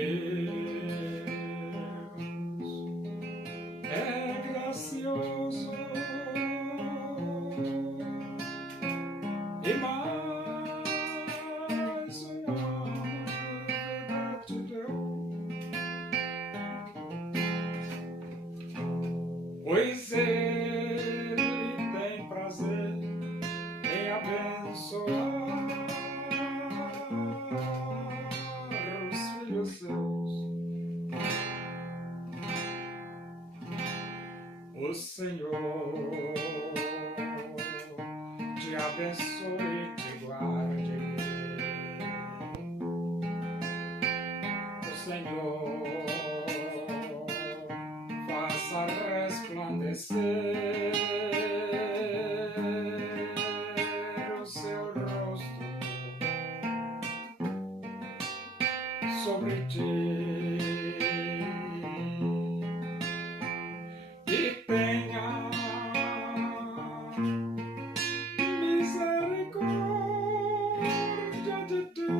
Deus é gracioso e mais uma te deu, pois Ele tem prazer em abençoar os filhos seus. O Senhor te abençoe e te guarde. O Senhor faça resplandecer o seu rosto sobre ti e tenha misericórdia de ti.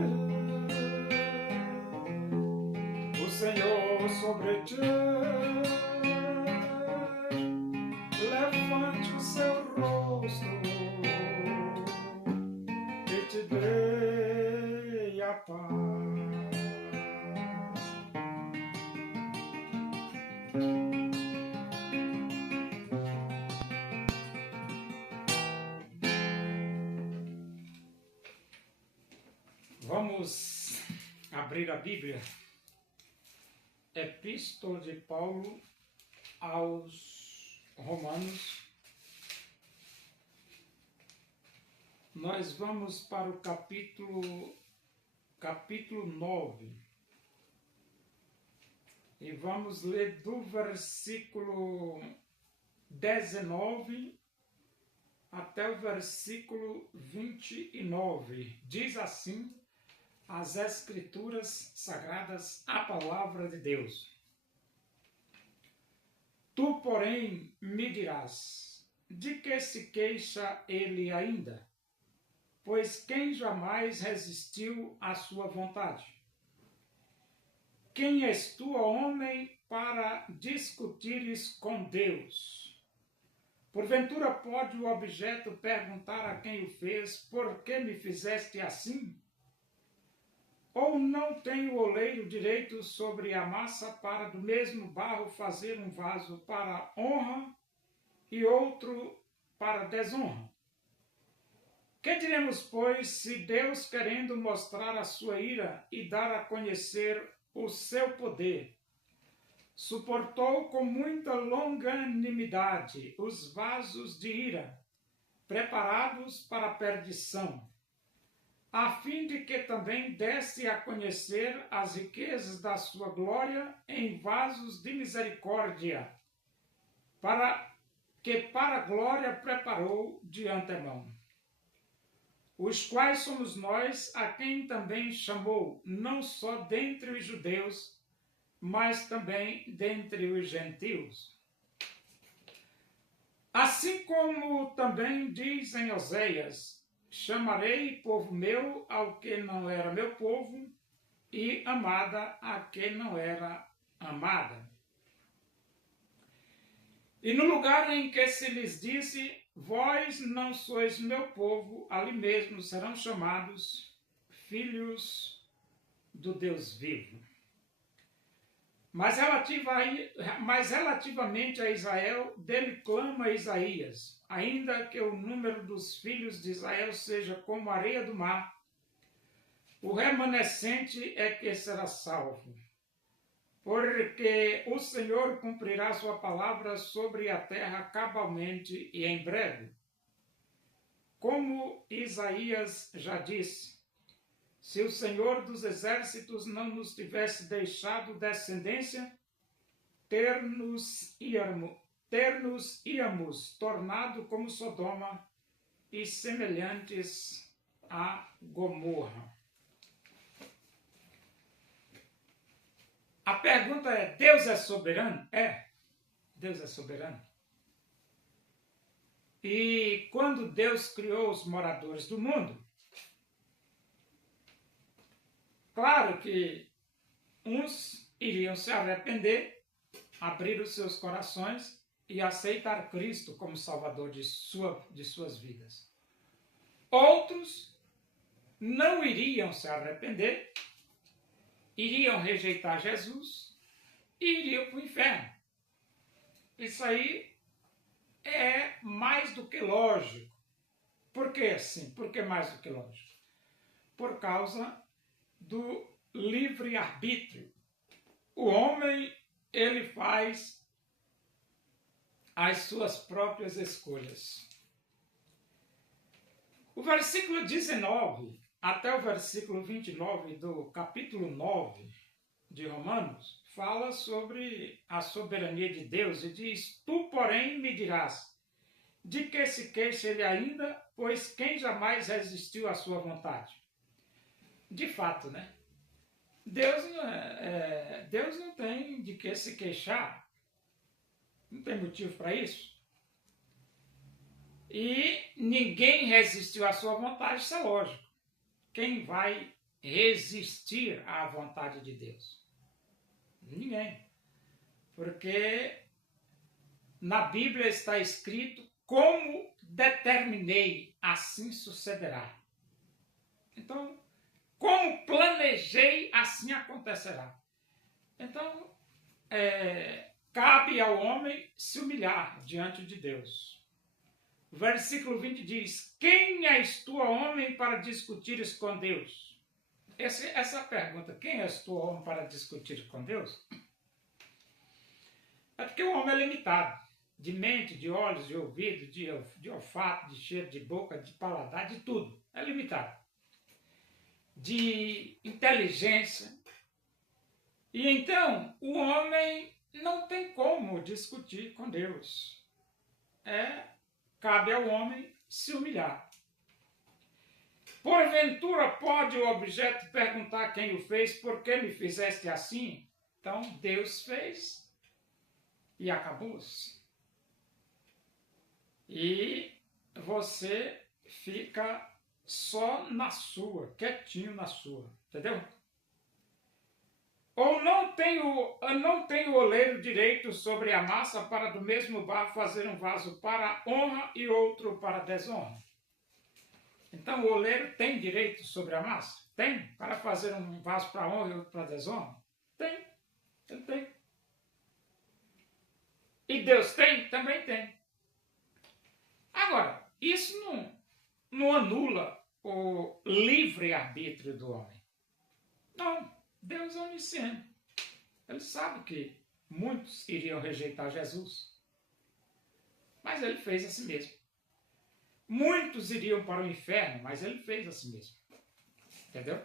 O Senhor sobre ti levante o seu rosto e te dê a paz. Vamos abrir a Bíblia. Epístola de Paulo aos Romanos. Nós vamos para o capítulo 9 e vamos ler do versículo 19 até o versículo 29. Diz assim as Escrituras Sagradas, a Palavra de Deus. Tu, porém, me dirás, de que se queixa ele ainda? Pois quem jamais resistiu à sua vontade? Quem és tu, homem, para discutires com Deus? Porventura pode o objeto perguntar a quem o fez, por que me fizeste assim? Ou não tem o oleiro direito sobre a massa para do mesmo barro fazer um vaso para honra e outro para desonra? Que diremos, pois, se Deus, querendo mostrar a sua ira e dar a conhecer o seu poder, suportou com muita longanimidade os vasos de ira, preparados para a perdição, a fim de que também desse a conhecer as riquezas da sua glória em vasos de misericórdia, para a glória preparou de antemão, os quais somos nós, a quem também chamou, não só dentre os judeus, mas também dentre os gentios. Assim como também diz em Oséias, chamarei povo meu ao que não era meu povo, e amada a quem não era amada. E no lugar em que se lhes disse, vós não sois meu povo, ali mesmo serão chamados filhos do Deus vivo. Mas relativamente a Israel, dele clama Isaías, ainda que o número dos filhos de Israel seja como a areia do mar, o remanescente é que será salvo. Porque o Senhor cumprirá sua palavra sobre a terra cabalmente e em breve. Como Isaías já disse, se o Senhor dos exércitos não nos tivesse deixado descendência, ter-nos íamos tornado como Sodoma e semelhantes a Gomorra. A pergunta é, Deus é soberano? É, Deus é soberano. E quando Deus criou os moradores do mundo, claro que uns iriam se arrepender, abrir os seus corações e aceitar Cristo como Salvador de suas vidas. Outros não iriam se arrepender, iriam rejeitar Jesus e iriam para o inferno. Isso aí é mais do que lógico. Por que assim? Por que mais do que lógico? Por causa do livre-arbítrio. O homem, ele faz as suas próprias escolhas. O versículo 19 até o versículo 29 do capítulo 9 de Romanos fala sobre a soberania de Deus e diz: Tu, porém, me dirás, de que se queixa ele ainda, pois quem jamais resistiu à sua vontade? De fato, né? Deus não tem de que se queixar. Não tem motivo para isso. E ninguém resistiu à sua vontade, isso é lógico. Quem vai resistir à vontade de Deus? Ninguém. Porque na Bíblia está escrito: como determinei, assim sucederá. Então, como planejei, assim acontecerá. Então, cabe ao homem se humilhar diante de Deus. O versículo 20 diz: quem és tu, homem, para discutires com Deus? Essa pergunta, quem és tu, homem, para discutir com Deus? É porque o homem é limitado. De mente, de olhos, de ouvido, de olfato, de cheiro, de boca, de paladar, de tudo. É limitado. De inteligência. E então, o homem não tem como discutir com Deus. Cabe ao homem se humilhar. Porventura pode o objeto perguntar quem o fez, por que me fizeste assim? Então, Deus fez e acabou-se. E você fica só na sua, quietinho na sua, entendeu? Ou não tem o oleiro direito sobre a massa para do mesmo barro fazer um vaso para honra e outro para desonra? Então o oleiro tem direito sobre a massa? Tem, para fazer um vaso para honra e outro para desonra? Tem, ele tem. E Deus tem? Também tem. Agora, isso não anula o livre-arbítrio do homem. Não, Deus é onisciente. Ele sabe que muitos iriam rejeitar Jesus. Mas ele fez a si mesmo. Muitos iriam para o inferno, mas ele fez a si mesmo. Entendeu?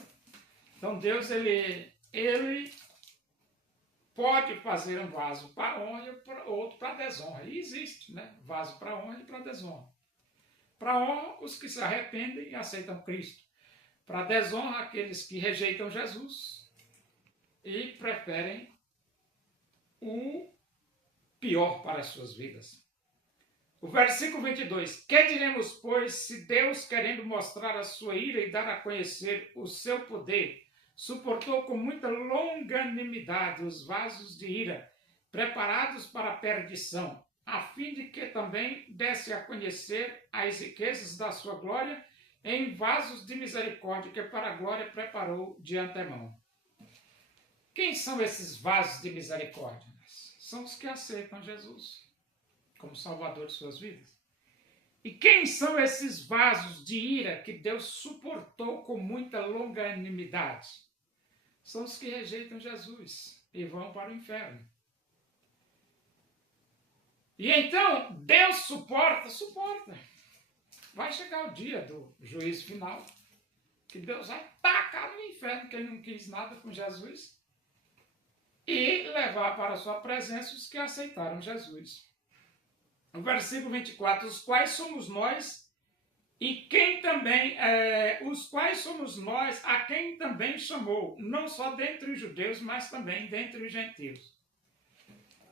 Então Deus, ele pode fazer um vaso para honra e outro para desonra. E existe, né? Vaso para honra e para desonra. Para honra, os que se arrependem e aceitam Cristo. Para desonra, aqueles que rejeitam Jesus e preferem o pior para as suas vidas. O versículo 22. Que diremos, pois, se Deus, querendo mostrar a sua ira e dar a conhecer o seu poder, suportou com muita longanimidade os vasos de ira, preparados para a perdição, a fim de que também desse a conhecer as riquezas da sua glória em vasos de misericórdia que para a glória preparou de antemão. Quem são esses vasos de misericórdia? São os que aceitam Jesus como Salvador de suas vidas. E quem são esses vasos de ira que Deus suportou com muita longanimidade? São os que rejeitam Jesus e vão para o inferno. E então, Deus suporta. Vai chegar o dia do juízo final, que Deus vai tacar no inferno quem não quis nada com Jesus e levar para a sua presença os que aceitaram Jesus. No versículo 24, os quais somos nós e quem também, os quais somos nós a quem também chamou, não só dentre os judeus, mas também dentre os gentios.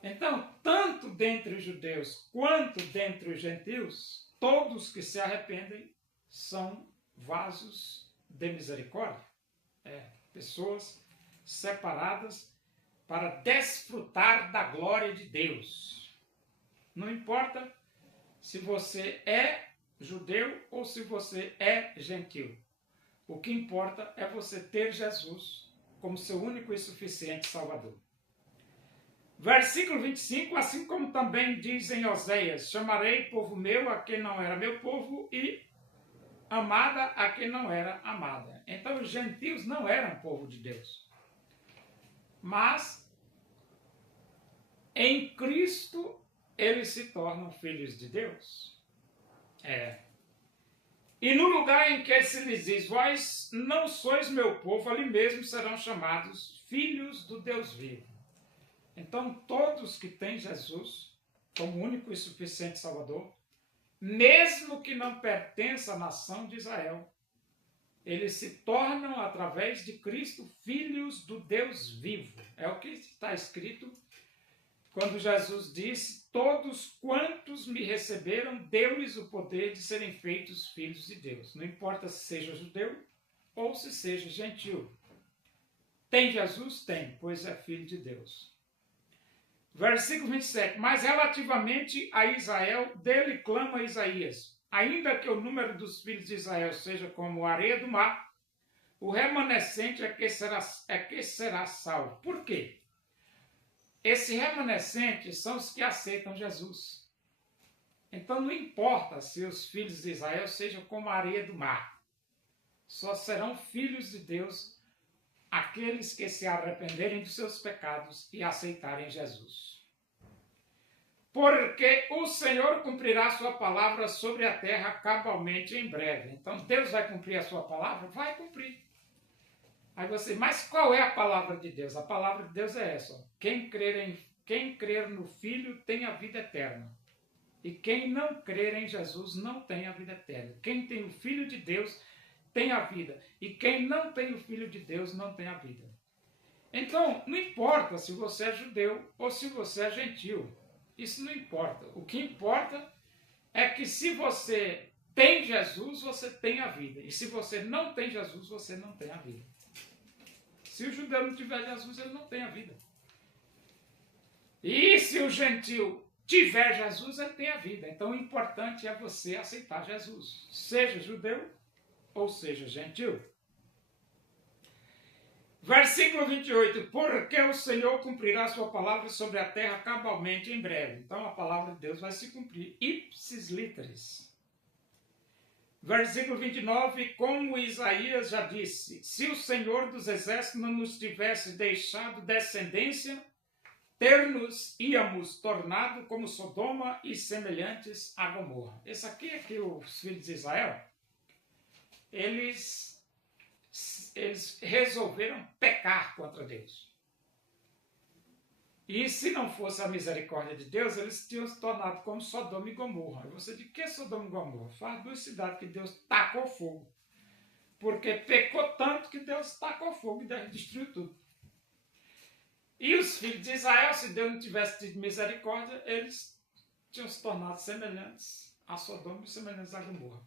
Então, tanto dentre os judeus quanto dentre os gentios, todos que se arrependem são vasos de misericórdia. Pessoas separadas para desfrutar da glória de Deus. Não importa se você é judeu ou se você é gentil. O que importa é você ter Jesus como seu único e suficiente Salvador. Versículo 25, assim como também diz em Oséias, chamarei povo meu a quem não era meu povo e amada a quem não era amada. Então os gentios não eram povo de Deus. Mas em Cristo eles se tornam filhos de Deus. E no lugar em que se lhes diz, vós não sois meu povo, ali mesmo serão chamados filhos do Deus vivo. Então todos que têm Jesus como único e suficiente Salvador, mesmo que não pertença à nação de Israel, eles se tornam, através de Cristo, filhos do Deus vivo. É o que está escrito quando Jesus disse, todos quantos me receberam, deu-lhes o poder de serem feitos filhos de Deus. Não importa se seja judeu ou se seja gentil. Tem Jesus? Tem, pois é filho de Deus. Versículo 27. Mas relativamente a Israel, dele clama Isaías. Ainda que o número dos filhos de Israel seja como a areia do mar, o remanescente é que será salvo. Por quê? Esse remanescente são os que aceitam Jesus. Então não importa se os filhos de Israel sejam como a areia do mar. Só serão filhos de Deus aqueles que se arrependerem dos seus pecados e aceitarem Jesus. Porque o Senhor cumprirá a sua palavra sobre a terra cabalmente em breve. Então Deus vai cumprir a sua palavra? Vai cumprir. Aí você, mas qual é a palavra de Deus? A palavra de Deus é essa. Quem crer no Filho tem a vida eterna. E quem não crer em Jesus não tem a vida eterna. Quem tem o Filho de Deus tem a vida. E quem não tem o Filho de Deus não tem a vida. Então, não importa se você é judeu ou se você é gentil. Isso não importa. O que importa é que se você tem Jesus, você tem a vida. E se você não tem Jesus, você não tem a vida. Se o judeu não tiver Jesus, ele não tem a vida. E se o gentil tiver Jesus, ele tem a vida. Então o importante é você aceitar Jesus. Seja judeu ou seja gentil. Versículo 28. Porque o Senhor cumprirá sua palavra sobre a terra cabalmente em breve. Então a palavra de Deus vai se cumprir. Ipsis literis. Versículo 29, como Isaías já disse, se o Senhor dos Exércitos não nos tivesse deixado descendência, ter-nos íamos tornado como Sodoma e semelhantes a Gomorra. Esse aqui é que os filhos de Israel, eles resolveram pecar contra Deus. E se não fosse a misericórdia de Deus, eles tinham se tornado como Sodoma e Gomorra. E você diz, que é Sodoma e Gomorra? Faz duas cidades que Deus tacou fogo. Porque pecou tanto que Deus tacou fogo e destruiu tudo. E os filhos de Israel, se Deus não tivesse tido misericórdia, eles tinham se tornado semelhantes a Sodoma e semelhantes a Gomorra.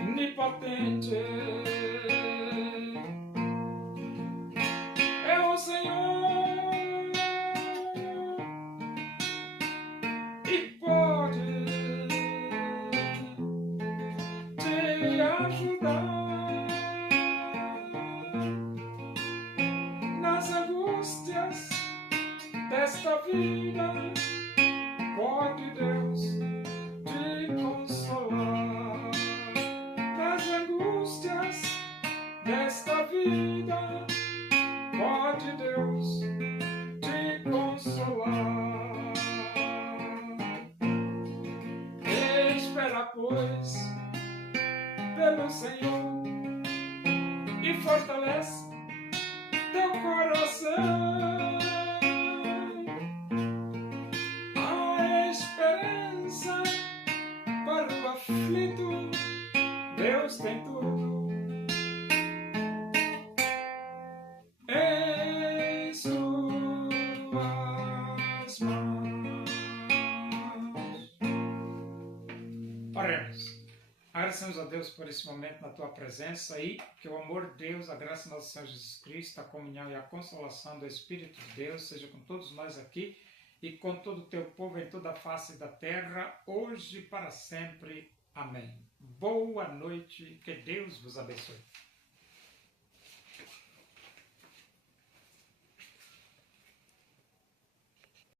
Onipotente é o Senhor e pode te ajudar nas angústias desta vida. Pode Deus te consolar nas angústias desta vida. Pode Deus te consolar. Espera, pois, pelo Senhor e fortalece teu coração. Para o aflito, Deus tem tudo. Em sua tuas mãos. Oremos. Agradecemos a Deus por esse momento na tua presença e que o amor de Deus, a graça do nosso Senhor Jesus Cristo, a comunhão e a consolação do Espírito de Deus seja com todos nós aqui e com todo o teu povo em toda a face da terra, hoje e para sempre. Amém. Boa noite, que Deus vos abençoe.